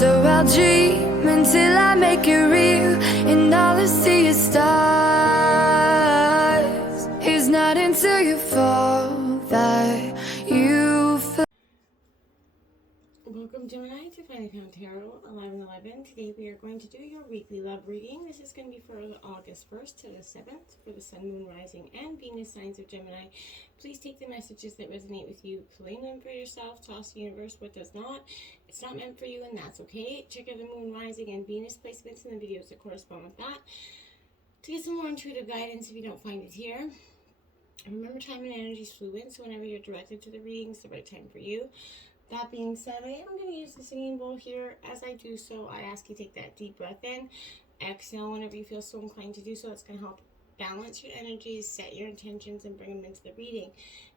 So I'll dream until I make it real, and all I see is stars. It's not until you fall that you feel. Welcome, Gemini, to Finally Found Tarot 11/11. Today we are going to do your weekly love reading. This is going to be for August 1st to the 7th for the Sun, Moon, Rising, and Venus signs of Gemini. Please take the messages that resonate with you, claim them for yourself, toss the universe what does not. It's not meant for you, and that's okay. Check out the Moon, Rising, and Venus placements in the videos that correspond with that to get some more intuitive guidance if you don't find it here. Remember, time and energy is fluid, so whenever you're directed to the reading, it's the right time for you. That being said, I am going to use the singing bowl here. As I do so, I ask you to take that deep breath in. Exhale whenever you feel so inclined to do so. It's going to help balance your energies, set your intentions, and bring them into the reading.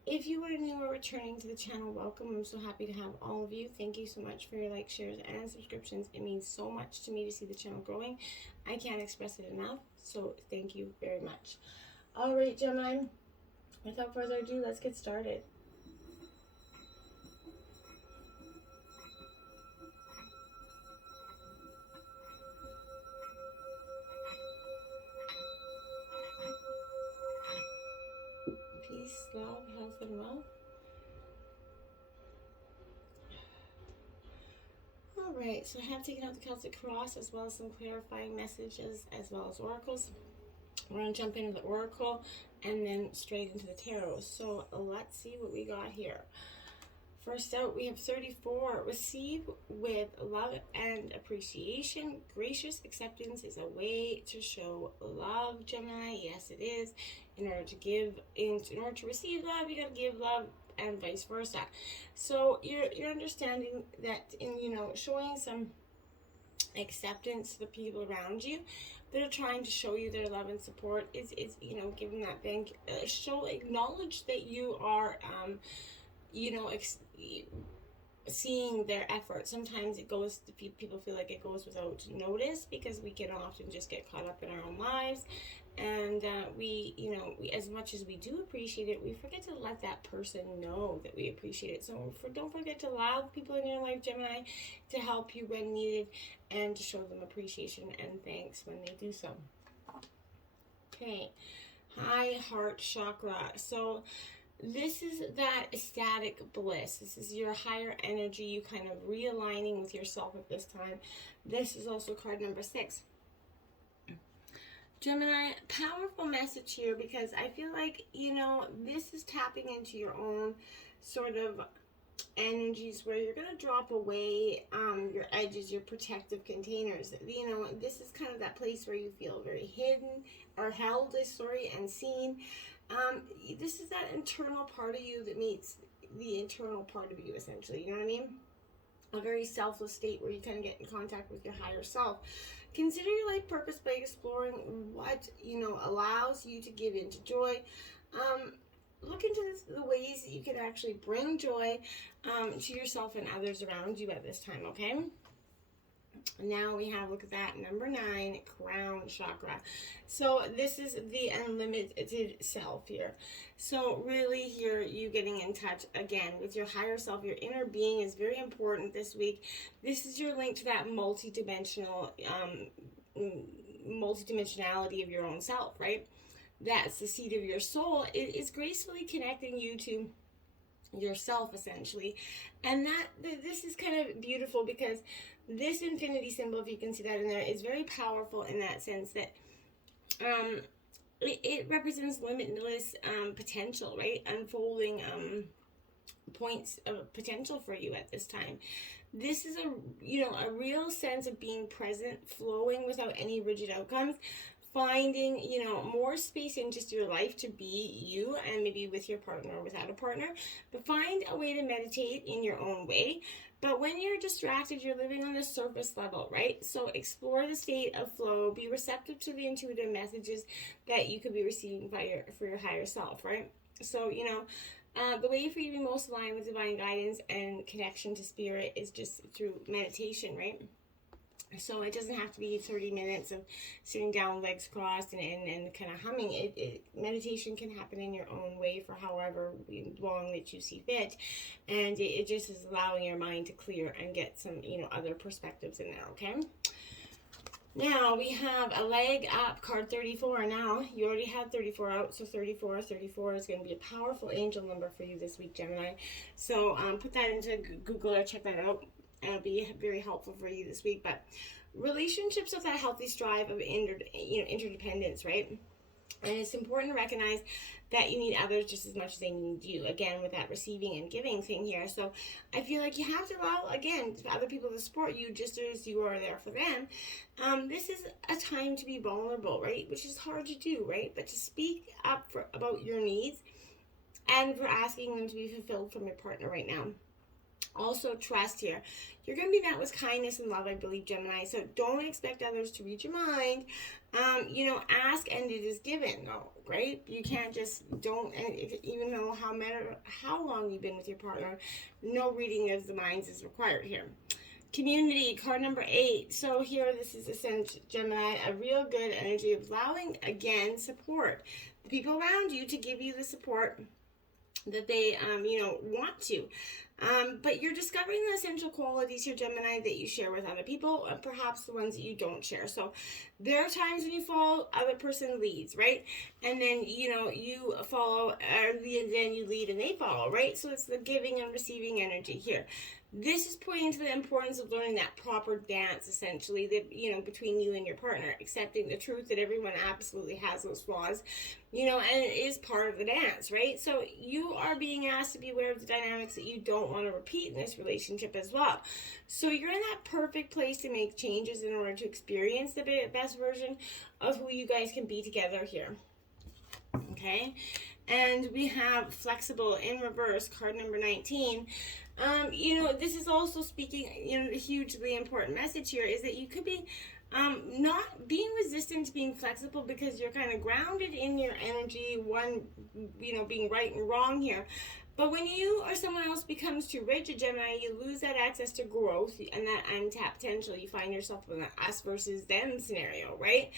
If you are new or returning to the channel, welcome. I'm so happy to have all of you. Thank you so much for your likes, shares, and subscriptions. It means so much to me to see the channel growing. I can't express it enough, so thank you very much. All right, Gemini, without further ado, let's get started. Peace, love, health, and wealth. Alright, so I have taken out the Celtic cross as well as some clarifying messages as well as oracles. We're going to jump into the oracle and then straight into the tarot. So let's see what we got here. First out, we have 34. Receive with love and appreciation. Gracious acceptance is a way to show love, Gemini. Yes, it is. In order to receive love, you got to give love, and vice versa. So you're understanding that in showing some acceptance to the people around you that are trying to show you their love and support is giving that thank acknowledge that you are seeing their effort. Sometimes people feel like it goes without notice because we can often just get caught up in our own lives, and we as much as we do appreciate it, we forget to let that person know that we appreciate it. So don't forget to allow people in your life, Gemini, to help you when needed and to show them appreciation and thanks when they do so. Okay, high heart chakra. So this is that ecstatic bliss. This is your higher energy, you kind of realigning with yourself at this time. This is also card number 6. Gemini, powerful message here because I feel like, this is tapping into your own sort of energies where you're going to drop away your edges, your protective containers. This is kind of that place where you feel very hidden or held, and seen. This is that internal part of you that meets the internal part of you, essentially. You know what I mean? A very selfless state where you kind of get in contact with your higher self. Consider your life purpose by exploring what, allows you to give into joy. Look into the ways that you can actually bring joy to yourself and others around you at this time, okay? Now we have, look at that, number 9, crown chakra. So this is the unlimited self here. So really here, you getting in touch again with your higher self. Your inner being is very important this week. This is your link to that multidimensionality of your own self, right? That's the seat of your soul. It is gracefully connecting you to yourself, essentially. And this is kind of beautiful because this infinity symbol, if you can see that in there, is very powerful in that sense that it represents limitless potential, right? Unfolding points of potential for you at this time. This is a real sense of being present, flowing without any rigid outcomes, finding more space in just your life to be you, and maybe with your partner or without a partner, but find a way to meditate in your own way. But when you're distracted, you're living on the surface level, right? So explore the state of flow, be receptive to the intuitive messages that you could be receiving for your higher self, right? So the way for you to be most aligned with divine guidance and connection to spirit is just through meditation, right? So it doesn't have to be 30 minutes of sitting down, legs crossed, and kind of humming. Meditation can happen in your own way for however long that you see fit. And it just is allowing your mind to clear and get some, other perspectives in there, okay? Now we have a leg up, card 34. Now, you already had 34 out, so 34 is going to be a powerful angel number for you this week, Gemini. So put that into Google or check that out. It'll be very helpful for you this week. But relationships with that healthy strive of interdependence, right? And it's important to recognize that you need others just as much as they need you. Again, with that receiving and giving thing here. So I feel like you have to allow, again, other people to support you just as you are there for them. This is a time to be vulnerable, right? Which is hard to do, right? But to speak up about your needs and for asking them to be fulfilled from your partner right now. Also, trust here. You're going to be met with kindness and love, I believe, Gemini. So don't expect others to read your mind. Ask and it is given, though, right? You can't just even know how long you've been with your partner, no reading of the minds is required here. Community, card number 8. So here, this is essential, Gemini, a real good energy of allowing, again, support. The people around you to give you the support that they, want to. But you're discovering the essential qualities here, Gemini, that you share with other people, perhaps the ones that you don't share. So there are times when you follow, other person leads, right? And then, you follow, and then you lead and they follow, right? So it's the giving and receiving energy here. This is pointing to the importance of learning that proper dance, essentially, that, between you and your partner, accepting the truth that everyone absolutely has those flaws, and it is part of the dance, right? So you are being asked to be aware of the dynamics that you don't want to repeat in this relationship as well. So you're in that perfect place to make changes in order to experience the best version of who you guys can be together here. Okay? And we have flexible in reverse, card number 19. This is also speaking, a hugely important message here is that you could be not being resistant to being flexible because you're kind of grounded in your energy, being right and wrong here. But when you or someone else becomes too rigid, Gemini, you lose that access to growth and that untapped potential. You find yourself in an us versus them scenario, right?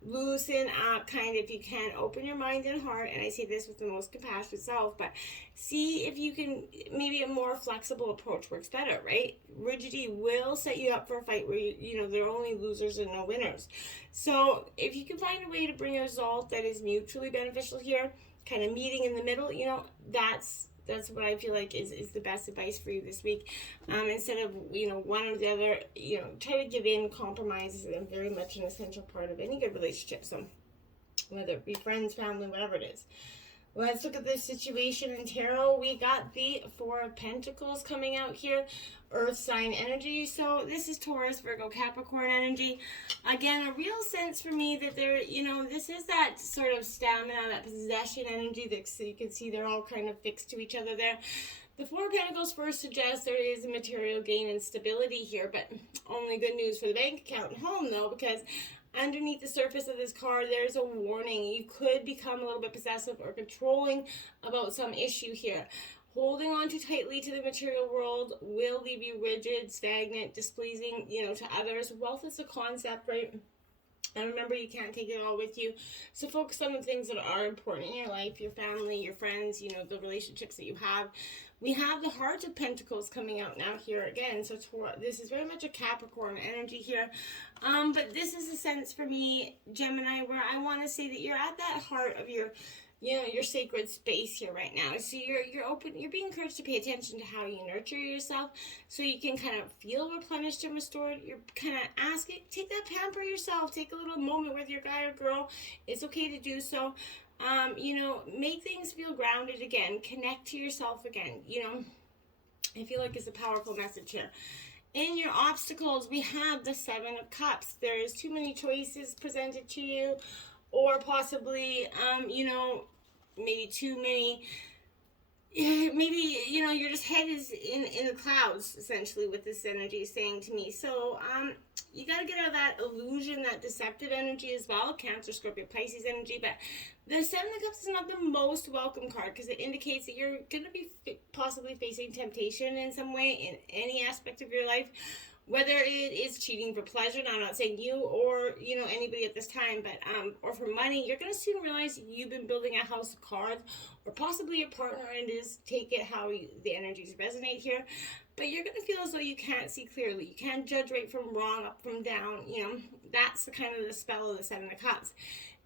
Loosen up, kind of, if you can, open your mind and heart, and I say this with the most compassionate self, but see if you can, maybe a more flexible approach works better, right? Rigidity will set you up for a fight where there are only losers and no winners. So if you can find a way to bring a result that is mutually beneficial here, kind of meeting in the middle, that's what I feel like is the best advice for you this week. Instead of, one or the other, try to give in. Compromise is very much an essential part of any good relationship. So whether it be friends, family, whatever it is. Let's look at this situation in tarot. We got the Four of Pentacles coming out here. Earth sign energy. So this is Taurus, Virgo, Capricorn energy. Again, a real sense for me that there, this is that sort of stamina, that possession energy that you can see they're all kind of fixed to each other there. The Four of Pentacles first suggests there is a material gain and stability here, but only good news for the bank account and home, though, because underneath the surface of this card, there's a warning. You could become a little bit possessive or controlling about some issue here. Holding on too tightly to the material world will leave you rigid, stagnant, displeasing, to others. Wealth is a concept, right? And remember, you can't take it all with you. So focus on the things that are important in your life, your family, your friends, the relationships that you have. We have the Heart of Pentacles coming out now here again. So this is very much a Capricorn energy here. But this is a sense for me, Gemini, where I want to say that you're at that heart of your sacred space here right now. So you're being encouraged to pay attention to how you nurture yourself so you can kind of feel replenished and restored. You're kind of asking, take that pamper yourself, take a little moment with your guy or girl. It's okay to do so. Make things feel grounded again, connect to yourself again. I feel like it's a powerful message here. In your obstacles, we have the Seven of Cups. There is too many choices presented to you, or possibly, maybe too many, maybe, your just head is in the clouds, essentially, with this energy saying to me. So, you got to get out of that illusion, that deceptive energy as well, Cancer, Scorpio, Pisces energy, but the Seven of Cups is not the most welcome card because it indicates that you're going to be possibly facing temptation in some way in any aspect of your life, whether it is cheating for pleasure. Now, I'm not saying you or, you know, anybody at this time, but or for money, you're going to soon realize you've been building a house of cards, or possibly your partner, and is, take it how the energies resonate here. But you're going to feel as though you can't see clearly. You can't judge right from wrong, up from down. You know, that's the kind of the spell of the Seven of Cups.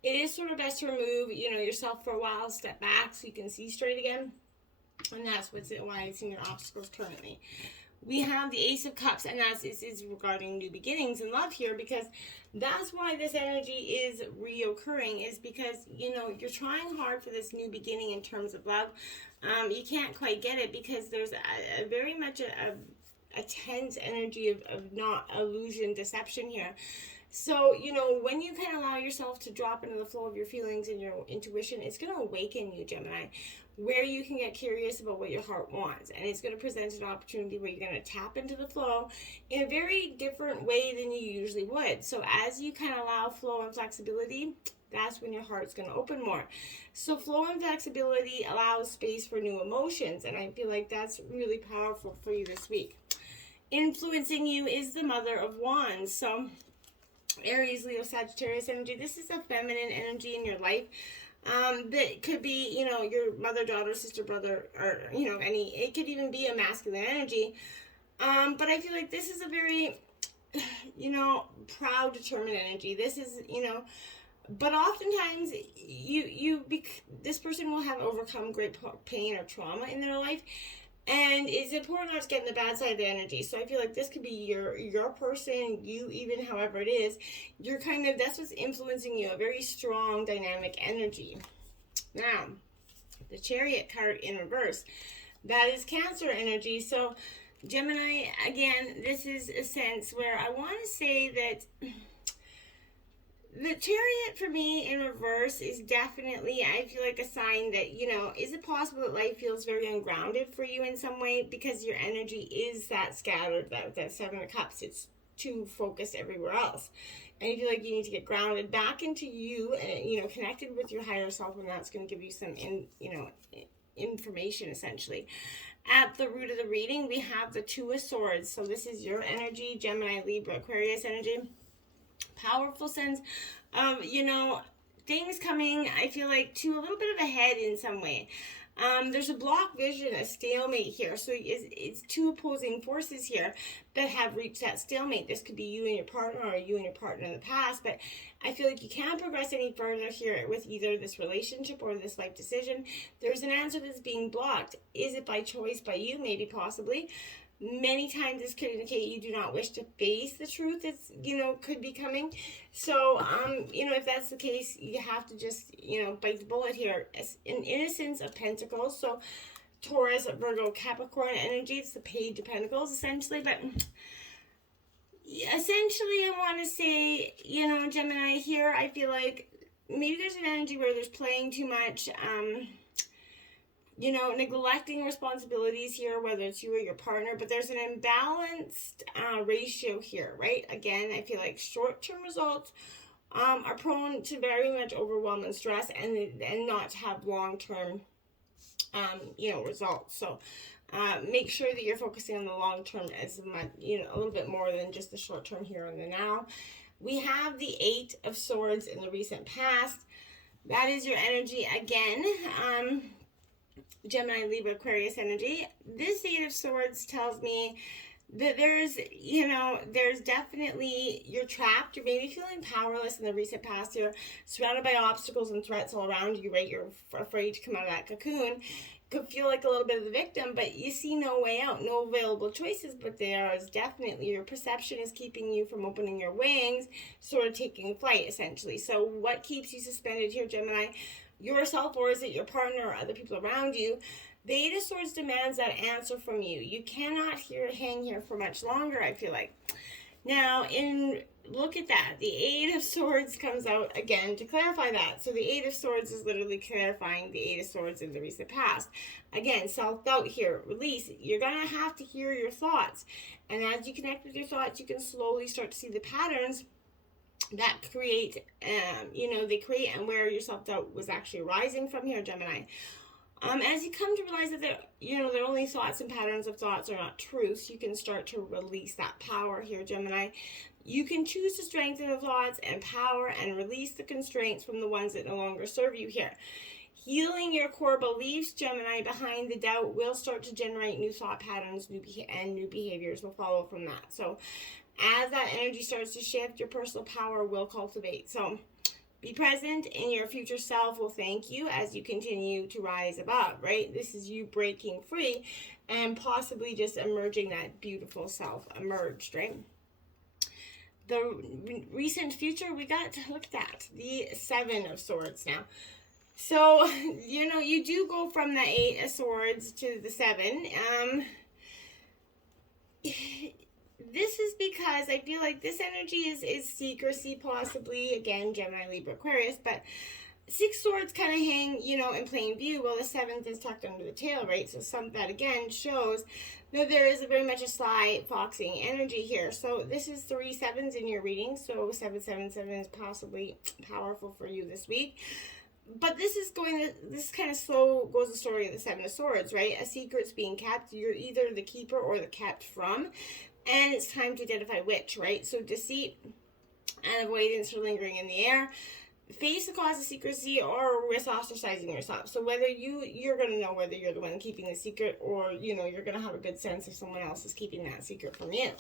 It is sort of best to remove, you know, yourself for a while, step back so you can see straight again. And that's why it's in your obstacles currently. We have the Ace of Cups, and this is regarding new beginnings in love here, because that's why this energy is reoccurring, is because, you know, you're trying hard for this new beginning in terms of love. You can't quite get it because there's a very much a tense energy of not illusion, deception here. So, you know, when you can allow yourself to drop into the flow of your feelings and your intuition, it's going to awaken you, Gemini, where you can get curious about what your heart wants. And it's going to present an opportunity where you're going to tap into the flow in a very different way than you usually would. So as you kind of allow flow and flexibility, that's when your heart's going to open more. So flow and flexibility allows space for new emotions. And I feel like that's really powerful for you this week. Influencing you is the Mother of Wands. So Aries, Leo, Sagittarius energy. This is a feminine energy in your life. That could be, you know, your mother, daughter, sister, brother, or, you know, it could even be a masculine energy. But I feel like this is a very, you know, proud, determined energy. This is, you know, but oftentimes this person will have overcome great pain or trauma in their life. And it's important not to get in the bad side of the energy. So I feel like this could be your person, you, even however it is. You're kind of, that's what's influencing you, a very strong, dynamic energy. Now, the Chariot card in reverse, that is Cancer energy. So Gemini, again, this is a sense where I want to say that the Chariot for me in reverse is definitely, I feel like, a sign that, you know, is it possible that life feels very ungrounded for you in some way because your energy is that scattered, that Seven of Cups. It's too focused everywhere else. And you feel like you need to get grounded back into you and, you know, connected with your higher self, and that's going to give you some, information essentially. At the root of the reading, we have the Two of Swords. So this is your energy, Gemini, Libra, Aquarius energy. Powerful sense of, you know, things coming, I feel like, to a little bit of a head in some way. There's a block vision, a stalemate here. So it's two opposing forces here that have reached that stalemate. This could be you and your partner, or you and your partner in the past, but I feel like you can't progress any further here with either this relationship or this life decision. There's an answer that's being blocked. Is it by choice, by you? Maybe, possibly. Many times this could indicate you do not wish to face the truth that's, you know, could be coming. So, you know, if that's the case, you have to just, you know, bite the bullet here. As an Innocence of Pentacles. So Taurus, Virgo, Capricorn energy. It's the Page of Pentacles, essentially. But essentially, I want to say, you know, Gemini here, I feel like maybe there's an energy where there's playing too much, you know, neglecting responsibilities here, whether it's you or your partner, but there's an imbalanced ratio here, right? Again, I feel like short-term results are prone to very much overwhelm and stress, and not to have long-term, you know, results. So make sure that you're focusing on the long-term as much, you know, a little bit more than just the short-term here and the now. We have the Eight of Swords in the recent past. That is your energy again. Gemini, Libra, Aquarius energy. This Eight of Swords tells me that there's, you know, there's definitely, you're trapped. You're maybe feeling powerless in the recent past. You're surrounded by obstacles and threats all around you, right? You're afraid to come out of that cocoon. Could feel like a little bit of the victim, but you see no way out, no available choices. But there is definitely, your perception is keeping you from opening your wings, sort of taking flight, essentially. So what keeps you suspended here, Gemini? Yourself, or is it your partner or other people around you? The Eight of Swords demands that answer from you. You cannot hang here for much longer, I feel like. Now, look at that. The Eight of Swords comes out again to clarify that. So the Eight of Swords is literally clarifying the Eight of Swords in the recent past. Again, self-doubt here, release. You're going to have to hear your thoughts. And as you connect with your thoughts, you can slowly start to see the patterns that create, you know, they create, and where your self-doubt was actually arising from here, Gemini. As you come to realize that they're only thoughts and patterns of thoughts are not truths, you can start to release that power here, Gemini. You can choose to strengthen the thoughts and power and release the constraints from the ones that no longer serve you here. Healing your core beliefs, Gemini, behind the doubt will start to generate new thought patterns, and new behaviors will follow from that. So as that energy starts to shift, your personal power will cultivate. So be present, and your future self will thank you as you continue to rise above, right? This is you breaking free and possibly just emerging that beautiful self emerged, right? The recent future we got looked at, the Seven of Swords now. So, you do go from the Eight of Swords to the Seven. This is because I feel like this energy is secrecy, possibly. Again, Gemini, Libra, Aquarius. But Six Swords kind of hang, in plain view, while the Seventh is tucked under the tail, right? So that, again, shows that there is very much a sly, foxing energy here. So this is 3 sevens in your reading. So 777 is possibly powerful for you this week. But this kind of slow goes the story of the Seven of Swords, right? A secret's being kept. You're either the keeper or the kept from. And it's time to identify which, right? So deceit and avoidance are lingering in the air. Face the cause of secrecy or risk ostracizing yourself. So whether you're going to know whether you're the one keeping the secret, or, you're going to have a good sense if someone else is keeping that secret from you.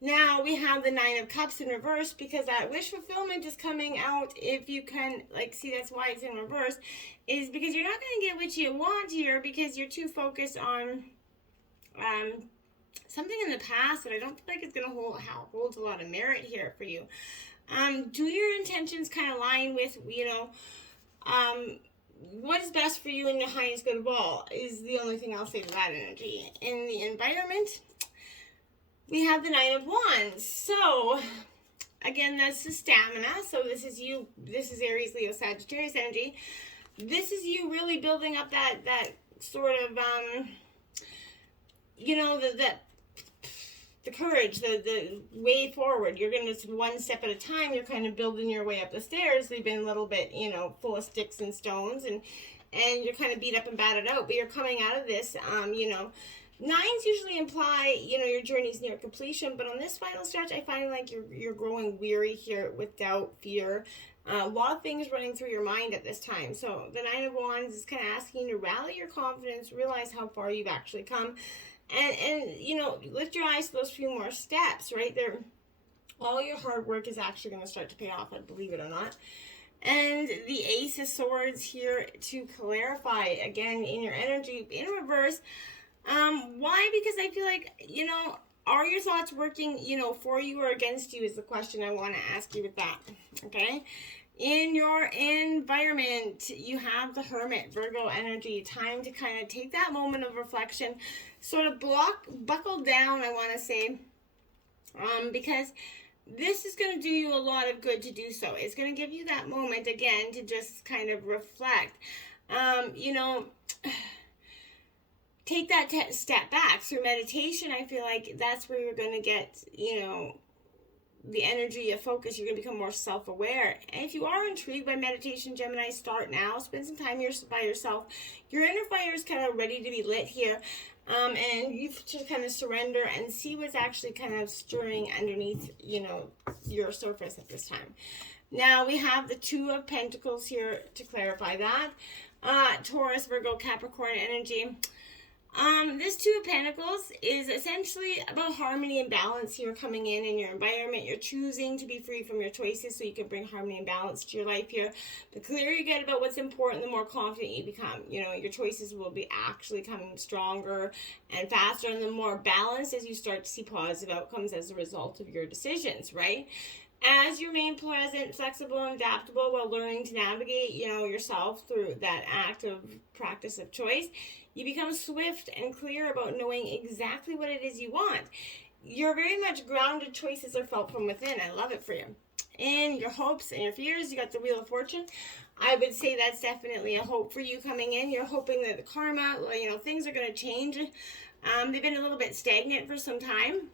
Now we have the Nine of Cups in reverse, because that wish fulfillment is coming out. If you can, see, that's why it's in reverse, is because you're not going to get what you want here because you're too focused on something in the past that I don't feel like it's going to hold a lot of merit here for you. Do your intentions kind of line with, what is best for you in your highest good of all is the only thing I'll say to that energy. In the environment, we have the Nine of Wands. So, again, that's the stamina. So this is you. This is Aries, Leo, Sagittarius energy. This is you really building up that sort of, the courage, the way forward. You're going to, one step at a time, you're kind of building your way up the stairs. They've been a little bit, full of sticks and stones, and you're kind of beat up and battered out, but you're coming out of this, Nines usually imply, your journey's near completion, but on this final stretch, I find like you're growing weary here with doubt, fear, a lot of things running through your mind at this time. So the Nine of Wands is kind of asking you to rally your confidence, realize how far you've actually come, and lift your eyes to those few more steps, right? All your hard work is actually going to start to pay off, believe it or not. And the Ace of Swords here to clarify, again, in your energy, in reverse. Why? Because I feel like, are your thoughts working, for you or against you is the question I want to ask you with that, okay? In your environment, you have the Hermit, Virgo energy, time to kind of take that moment of reflection, sort of buckle down, I want to say, because this is going to do you a lot of good to do so. It's going to give you that moment, again, to just kind of reflect, take that step back. Through meditation, I feel like that's where you're going to get, the energy of focus. You're going to become more self-aware. And if you are intrigued by meditation, Gemini, start now. Spend some time by yourself. Your inner fire is kind of ready to be lit here. And you just kind of surrender and see what's actually kind of stirring underneath, your surface at this time. Now we have the Two of Pentacles here to clarify that. Taurus, Virgo, Capricorn energy. This Two of Pentacles is essentially about harmony and balance here coming in your environment. You're choosing to be free from your choices so you can bring harmony and balance to your life here. The clearer you get about what's important, the more confident you become. Your choices will be actually coming stronger and faster, and the more balanced as you start to see positive outcomes as a result of your decisions, right? As you remain present, flexible, and adaptable while learning to navigate, yourself through that active practice of choice, you become swift and clear about knowing exactly what it is you want. Your very much grounded choices are felt from within. I love it for you. In your hopes and your fears, you got the Wheel of Fortune. I would say that's definitely a hope for you coming in. You're hoping that the karma, things are going to change. They've been a little bit stagnant for some time.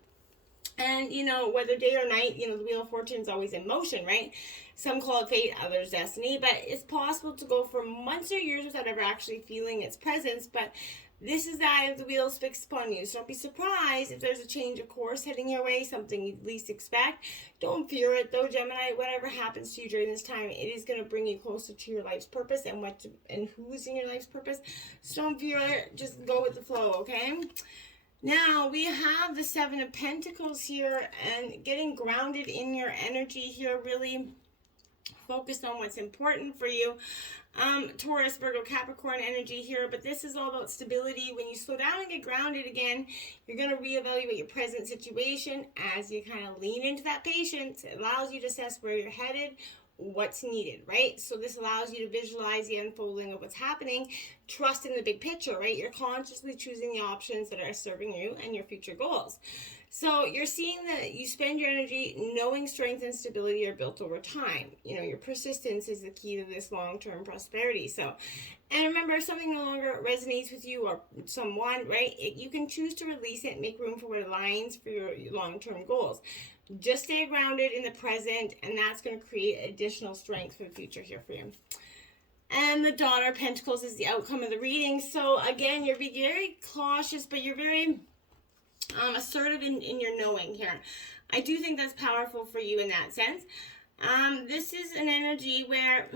And, you know, whether day or night, you know, the Wheel of Fortune is always in motion, right? Some call it fate, others destiny, but it's possible to go for months or years without ever actually feeling its presence. But this is the eye of the wheel is fixed upon you. So don't be surprised if there's a change of course heading your way, something you least expect. Don't fear it, though, Gemini. Whatever happens to you during this time, it is going to bring you closer to your life's purpose and who's in your life's purpose. So don't fear it. Just go with the flow, okay? Now, we have the Seven of Pentacles here, and getting grounded in your energy here, really focused on what's important for you. Taurus, Virgo, Capricorn energy here, but this is all about stability. When you slow down and get grounded again, you're going to reevaluate your present situation as you kind of lean into that patience. It allows you to assess where you're headed, what's needed, right? So this allows you to visualize the unfolding of what's happening, trust in the big picture, right? You're consciously choosing the options that are serving you and your future goals. So you're seeing that you spend your energy knowing strength and stability are built over time. You know, your persistence is the key to this long-term prosperity. So, and remember, if something no longer resonates with you or someone, right, you can choose to release it and make room for what aligns for your long-term goals. Just stay grounded in the present, and that's going to create additional strength for the future here for you. And the Daughter of Pentacles is the outcome of the reading. So again, you're being very cautious, but you're very assertive in your knowing here. I do think that's powerful for you in that sense. This is an energy where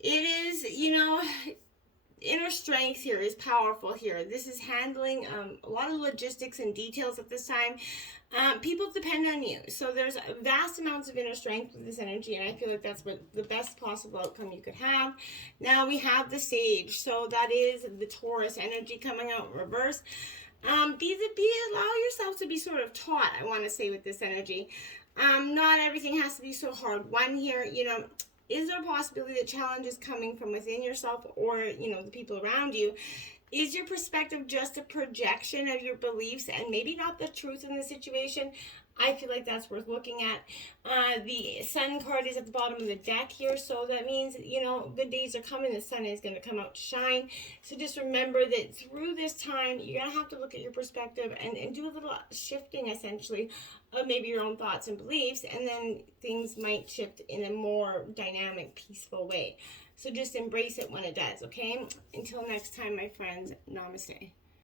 it is, you know, inner strength here is powerful here. This is handling a lot of logistics and details at this time. People depend on you. So there's vast amounts of inner strength with this energy, and I feel like that's what the best possible outcome you could have. Now we have the Sage. So that is the Taurus energy coming out in reverse. Allow yourself to be sort of taught, I want to say, with this energy. Not everything has to be so hard. One here, you know, is there a possibility that challenge is coming from within yourself or, you know, the people around you? Is your perspective just a projection of your beliefs and maybe not the truth in the situation? I feel like that's worth looking at. The Sun card is at the bottom of the deck here, so that means, you know, good days are coming. The sun is going to come out to shine. So just remember that through this time, you're going to have to look at your perspective and do a little shifting, essentially, of maybe your own thoughts and beliefs, and then things might shift in a more dynamic, peaceful way. So just embrace it when it does, okay? Until next time, my friends, namaste.